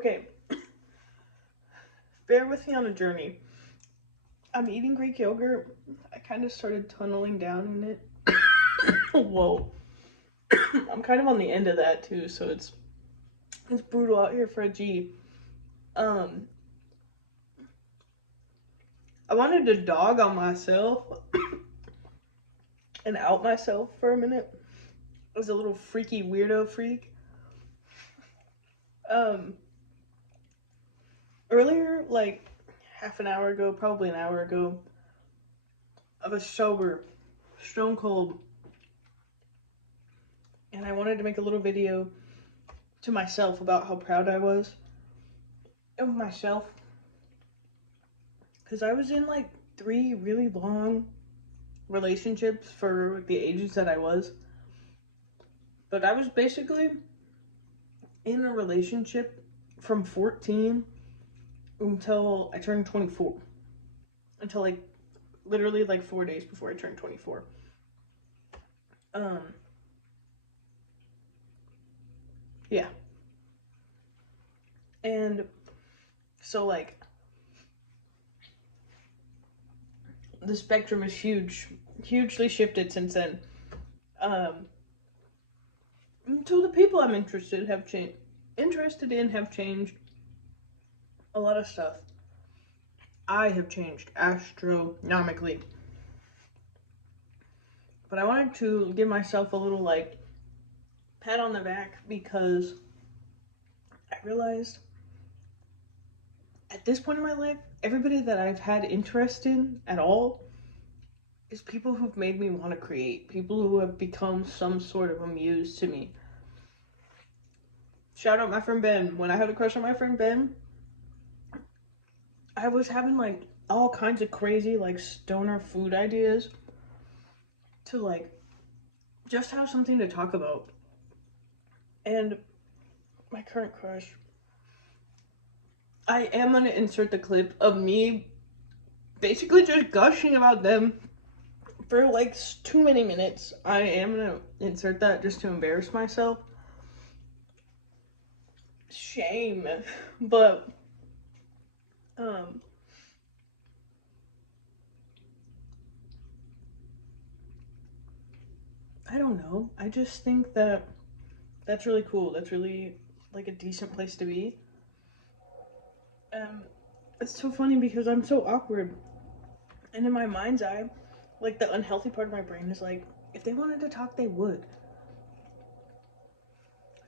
Okay, bear with me on a journey. I'm eating Greek yogurt. I kind of started tunneling down in it. Whoa. I'm kind of on the end of that too, so it's brutal out here for a G. Um, I wanted to dog on myself and out myself for a minute. I was a little freaky weirdo freak. Um, Earlier, like half an hour ago, probably an hour ago, I was sober, stone cold, and I wanted to make a little video to myself about how proud I was of myself. Because I was in like 3 really long relationships for the ages that I was. But I was basically in a relationship from 14 until I turned 24. Until like literally like 4 days before I turned 24. Yeah. And so like the spectrum is hugely shifted since then. So the people I'm interested in have changed. A lot of stuff. I have changed astronomically. But I wanted to give myself a little like pat on the back because I realized at this point in my life, everybody that I've had interest in at all is people who've made me want to create, people who have become some sort of a muse to me. Shout out my friend Ben. When I had a crush on my friend Ben, I was having like all kinds of crazy like stoner food ideas to like just have something to talk about. And my current crush, I am gonna insert the clip of me basically just gushing about them for like too many minutes. I am gonna insert that just to embarrass myself. Shame. But I don't know. I just think that that's really cool. That's really like a decent place to be. It's so funny because I'm so awkward. And in my mind's eye, like the unhealthy part of my brain is like, if they wanted to talk, they would.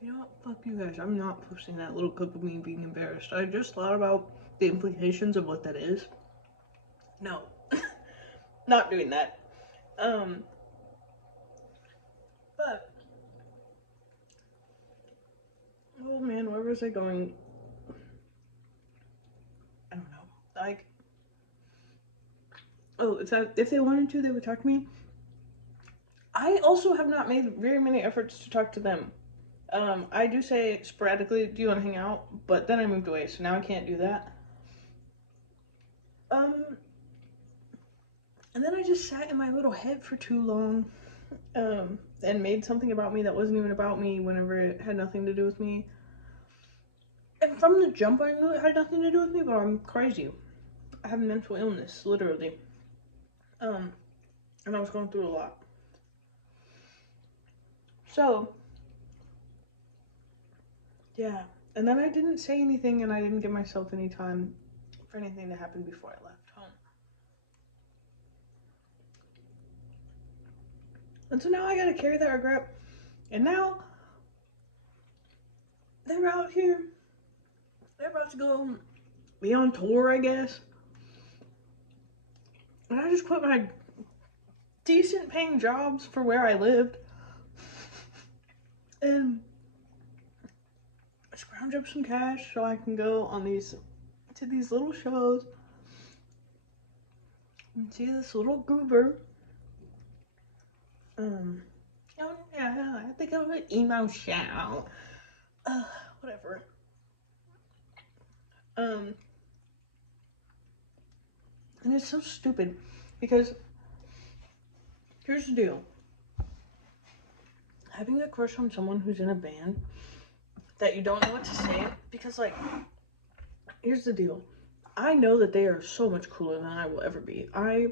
You know what? Fuck you guys. I'm not posting that little clip of me being embarrassed. I just thought about the implications of what that is. No. Not doing that. But oh man, where was I going? I don't know. Like, oh, it's that if they wanted to, they would talk to me. I also have not made very many efforts to talk to them. I do say sporadically, do you want to hang out? But then I moved away, so now I can't do that. And then I just sat in my little head for too long, and made something about me that wasn't even about me whenever it had nothing to do with me. And from the jump, I knew it had nothing to do with me, but I'm crazy. I have mental illness, literally. And I was going through a lot. So, yeah. And then I didn't say anything, and I didn't give myself any time for anything to happen before I left home. And so now I gotta carry that regret. And now they're out here. They're about to go be on tour, I guess. And I just quit my decent paying jobs for where I lived. And scrounge up some cash so I can go on these little shows and see this little goober. Oh yeah, I think I'm an emo shout. Whatever. And it's so stupid because here's the deal. Having a crush on someone who's in a band that you don't know what to say, because like, here's the deal. I know that they are so much cooler than I will ever be. I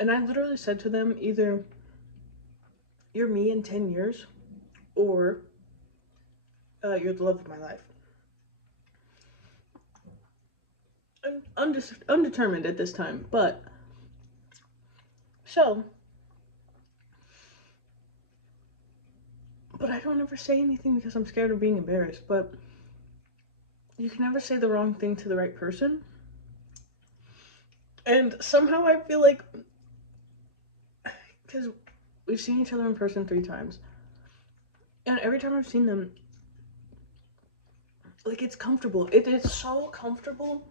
literally said to them, either you're me in 10 years or you're the love of my life. I'm undetermined at this time, but but I don't ever say anything because I'm scared of being embarrassed. But you can never say the wrong thing to the right person. And somehow I feel like, because we've seen each other in person 3 times, and every time I've seen them, like, it's comfortable. It is so comfortable.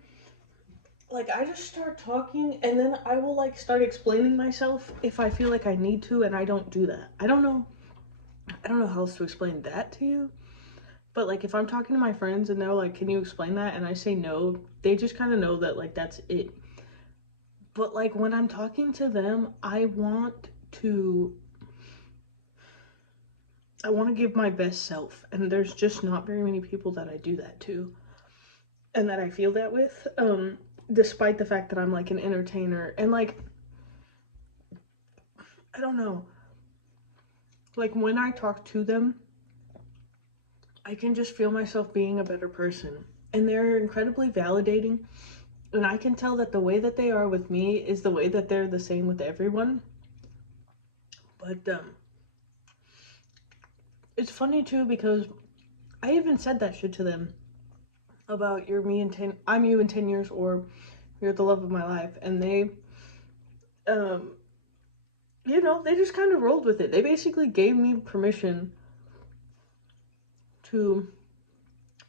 Like, I just start talking, and then I will, like, start explaining myself if I feel like I need to, and I don't do that. I don't know how else to explain that to you. But, like, if I'm talking to my friends and they're like, can you explain that? And I say no, they just kind of know that, like, that's it. But, like, when I'm talking to them, I want to give my best self. And there's just not very many people that I do that to. And that I feel that with. Despite the fact that I'm, like, an entertainer. And, like, I don't know. Like, when I talk to them, I can just feel myself being a better person. And they're incredibly validating. And I can tell that the way that they are with me is the way that they're the same with everyone. But, it's funny, too, because I even said that shit to them. About I'm you in 10 years, or you're the love of my life. And they, you know, they just kind of rolled with it. They basically gave me permission to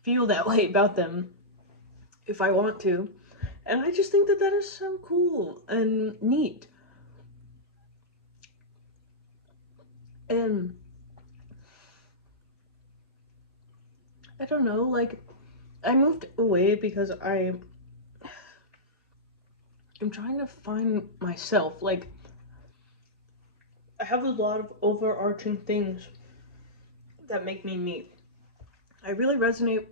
feel that way about them if I want to. And I just think that that is so cool and neat. And I don't know, like, I moved away because I'm trying to find myself. Like, I have a lot of overarching things that make me me. I really resonate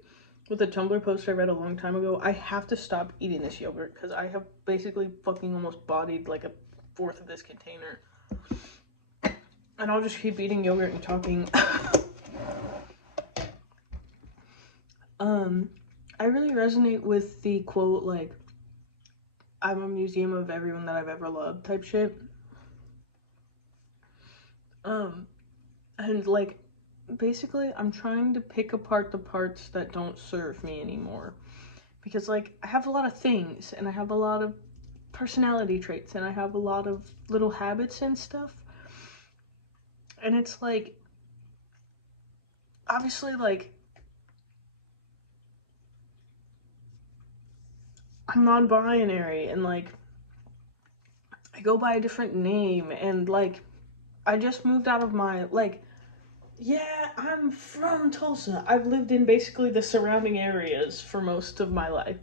with a Tumblr post I read a long time ago. I have to stop eating this yogurt because I have basically fucking almost bodied like a fourth of this container. And I'll just keep eating yogurt and talking. I really resonate with the quote, like, I'm a museum of everyone that I've ever loved type shit. And, like, basically, I'm trying to pick apart the parts that don't serve me anymore. Because, like, I have a lot of things, and I have a lot of personality traits, and I have a lot of little habits and stuff. And it's, like, obviously, like, I'm non-binary, and, like, I go by a different name, and, like, I just moved out of my, like, yeah, I'm from Tulsa. I've lived in basically the surrounding areas for most of my life.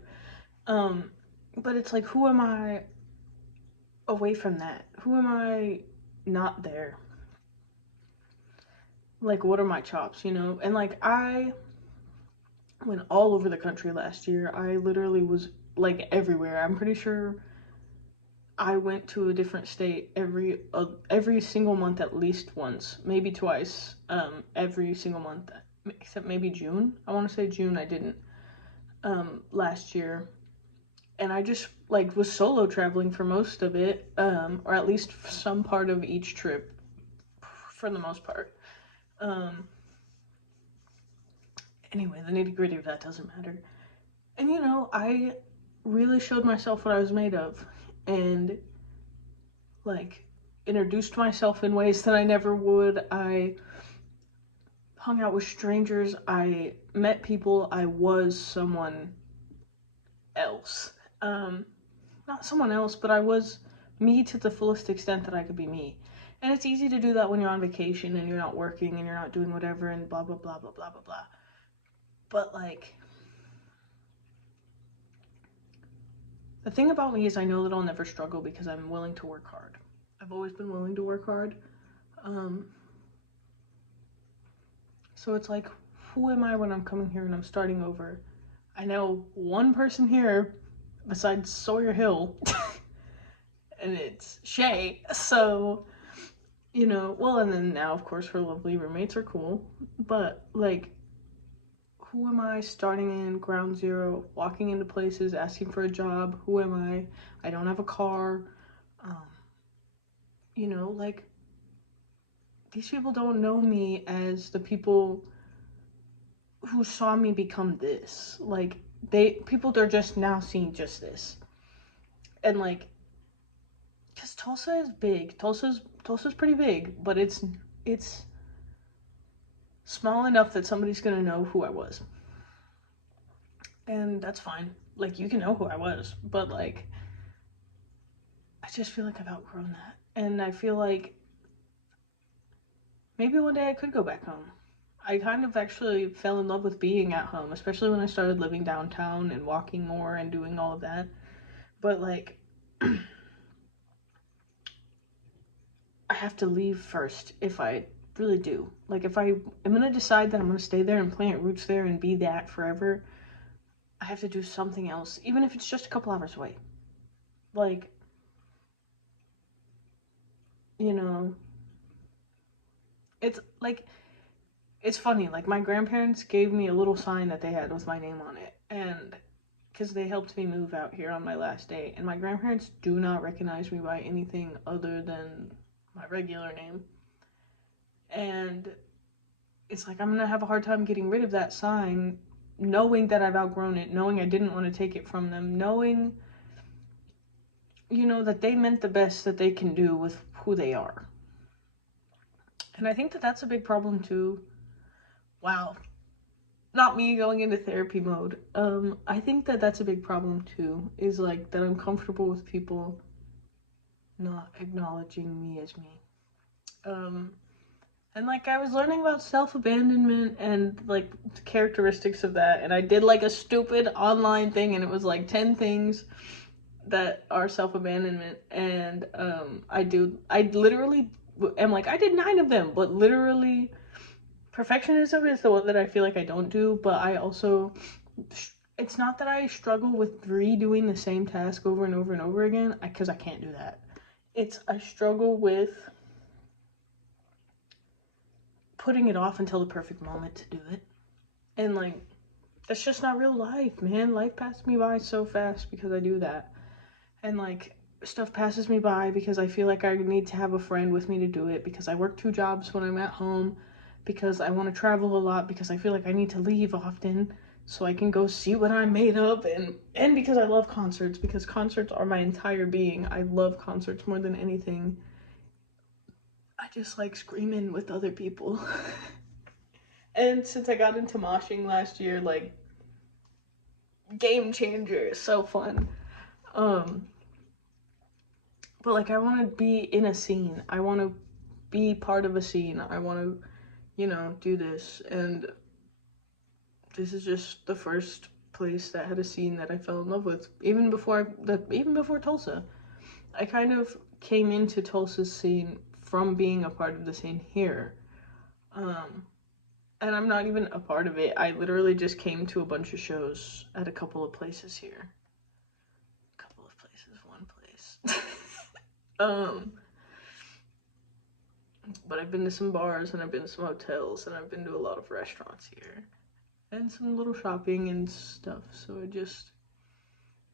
But it's like, who am I away from that? Who am I not there? Like, what are my chops, you know? And, like, I went all over the country last year. I literally was, like, everywhere. I'm pretty sure I went to a different state every single month at least once, maybe twice, every single month, except maybe June. I want to say June I didn't, last year. And I just, like, was solo traveling for most of it, or at least some part of each trip, for the most part. Anyway, the nitty-gritty of that doesn't matter. And, you know, I really showed myself what I was made of, and, like, introduced myself in ways that I never would. I hung out with strangers. I met people. I was someone else. Not someone else, but I was me to the fullest extent that I could be me. And it's easy to do that when you're on vacation and you're not working and you're not doing whatever and blah, blah, blah, blah, blah, blah, blah. But, like, the thing about me is I know that I'll never struggle because I'm willing to work hard. I've always been willing to work hard. So it's like, who am I when I'm coming here and I'm starting over? I know one person here besides Sawyer Hill, and it's Shay. So, you know, well, and then now, of course, her lovely roommates are cool. But, like, who am I starting in ground zero, walking into places, asking for a job? Who am I? I don't have a car. Um, you know, like, these people don't know me as the people who saw me become this. Like, they're just now seeing just this. And, like, because Tulsa is big. Tulsa's pretty big, but it's small enough that somebody's gonna know who I was. And that's fine. Like, you can know who I was, but, like, I just feel like I've outgrown that. And I feel like maybe one day I could go back home. I kind of actually fell in love with being at home, especially when I started living downtown and walking more and doing all of that. But, like, I have to leave first if I really do. Like, if I'm gonna decide that I'm gonna stay there and plant roots there and be that forever, I have to do something else, even if it's just a couple hours away. Like, you know, it's like, it's funny. Like, my grandparents gave me a little sign that they had with my name on it, and because they helped me move out here on my last day, and my grandparents do not recognize me by anything other than my regular name. And it's like, I'm gonna have a hard time getting rid of that sign, knowing that I've outgrown it, knowing I didn't want to take it from them, knowing, you know, that they meant the best that they can do with who they are. And I think that that's a big problem too. Wow. Not me going into therapy mode. I think that that's a big problem too, is like that I'm comfortable with people not acknowledging me as me. And like I was learning about self-abandonment and like the characteristics of that, and I did like a stupid online thing, and it was like 10 things that are self-abandonment, and I literally am like, I did 9 of them, but literally perfectionism is the one that I feel like I don't do, but I also, it's not that I struggle with redoing the same task over and over and over again, because I can't do that. It's, I struggle with putting it off until the perfect moment to do it. And like, that's just not real life, man. Life passes me by so fast because I do that. And like, stuff passes me by because I feel like I need to have a friend with me to do it, because I work 2 jobs when I'm at home, because I want to travel a lot, because I feel like I need to leave often so I can go see what I'm made of, and because I love concerts, because concerts are my entire being. I love concerts more than anything. I just like screaming with other people. And since I got into moshing last year, like, game changer, so fun. But like, I want to be in a scene. I want to be part of a scene. I want to, you know, do this. And this is just the first place that had a scene that I fell in love with. Even before Tulsa, I kind of came into Tulsa's scene from being a part of the scene here. And I'm not even a part of it. I literally just came to a bunch of shows at a couple of places here. A couple of places, one place. But I've been to some bars, and I've been to some hotels, and I've been to a lot of restaurants here, and some little shopping and stuff. So I just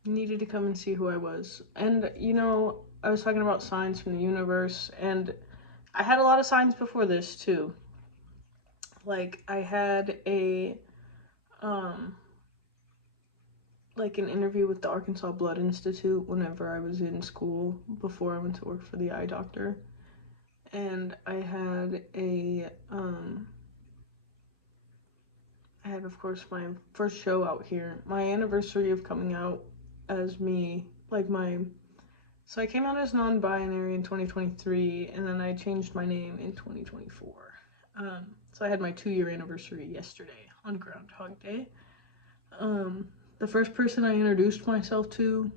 needed to come and see who I was. And, you know, I was talking about signs from the universe, and I had a lot of signs before this too. Like, I had like an interview with the Arkansas Blood Institute whenever I was in school, before I went to work for the eye doctor. And I had of course my first show out here, my anniversary of coming out as me, like so I came out as non-binary in 2023, and then I changed my name in 2024. So I had my 2-year anniversary yesterday on Groundhog Day. The first person I introduced myself to,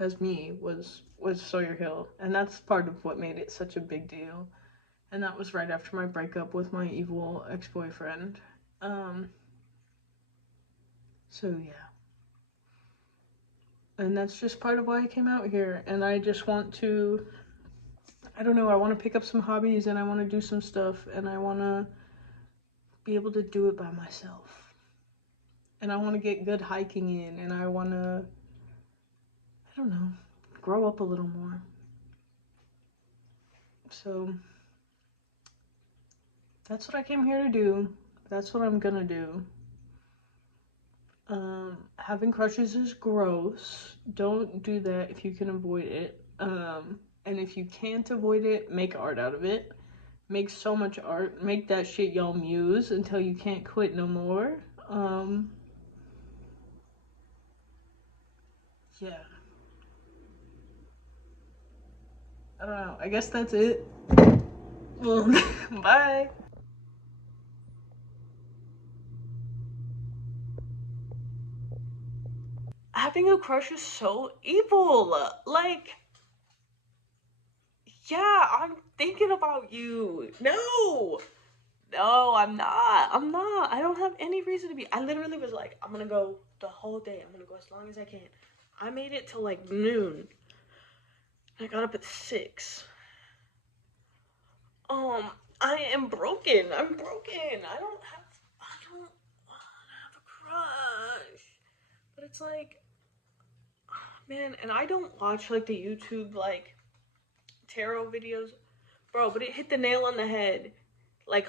as me, was Sawyer Hill, and that's part of what made it such a big deal. And that was right after my breakup with my evil ex-boyfriend. So yeah. And that's just part of why I came out here. And I just want to, I don't know, I want to pick up some hobbies and I want to do some stuff and I want to be able to do it by myself. And I want to get good hiking in and I want to, I don't know, grow up a little more. So that's what I came here to do. That's what I'm gonna do. Having crushes is gross. Don't do that if you can avoid it. And if you can't avoid it, make art out of it. Make so much art. Make that shit your muse until you can't quit no more. Yeah. I don't know. I guess that's it. Bye. Having a crush is so evil. Like, yeah, I'm thinking about you. No. No, I'm not. I'm not. I don't have any reason to be. I literally was like, I'm gonna go the whole day. I'm gonna go as long as I can. I made it till like noon. I got up at 6. I am broken. I'm broken. I don't have a crush. But it's like, man, and I don't watch like the YouTube like tarot videos. Bro, but it hit the nail on the head. Like,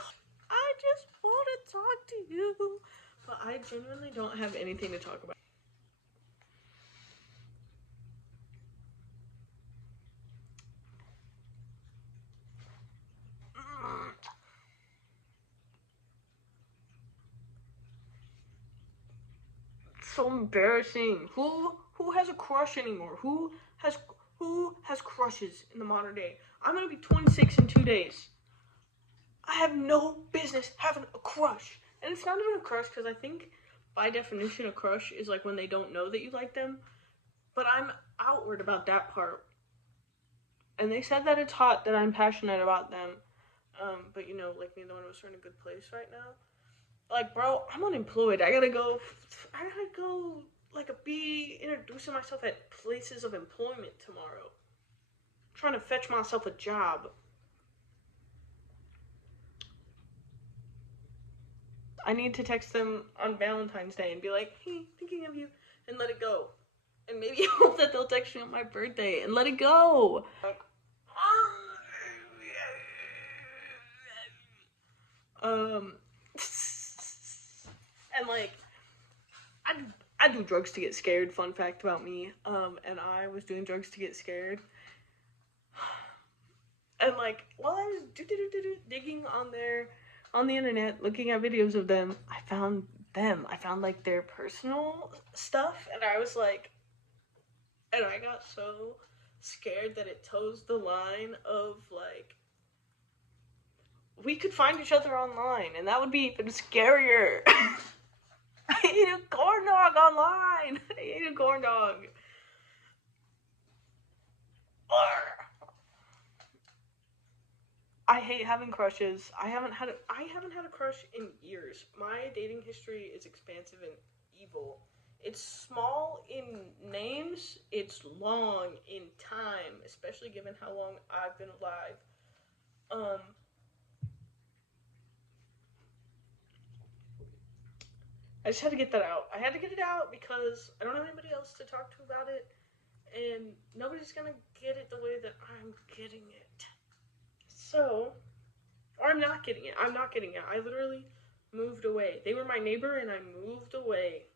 I just want to talk to you. But I genuinely don't have anything to talk about. So embarrassing. Who has a crush anymore? Who has crushes in the modern day? I'm gonna be 26 in 2 days. I have no business having a crush. And it's not even a crush because I think by definition a crush is like when they don't know that you like them. But I'm outward about that part. And they said that it's hot that I'm passionate about them. But you know, like neither one of us are in a good place right now. Like, bro, I'm unemployed. I gotta go, like, be introducing myself at places of employment tomorrow. I'm trying to fetch myself a job. I need to text them on Valentine's Day and be like, hey, thinking of you, and let it go. And maybe hope that they'll text me on my birthday and let it go. Like, and like, I do drugs to get scared. Fun fact about me. And I was doing drugs to get scared. And like, while I was digging on the internet, looking at videos of them, I found them. I found like their personal stuff, and I was like, and I got so scared that it toes the line of like, we could find each other online, and that would be even scarier. I ate a corn dog online. I ate a corn dog. I hate having crushes. I haven't had a crush in years. My dating history is expansive and evil. It's small in names, it's long in time, especially given how long I've been alive. I just had to get that out. I had to get it out because I don't have anybody else to talk to about it, and nobody's gonna get it the way that I'm getting it. So, or I'm not getting it. I'm not getting it. I literally moved away. They were my neighbor and I moved away.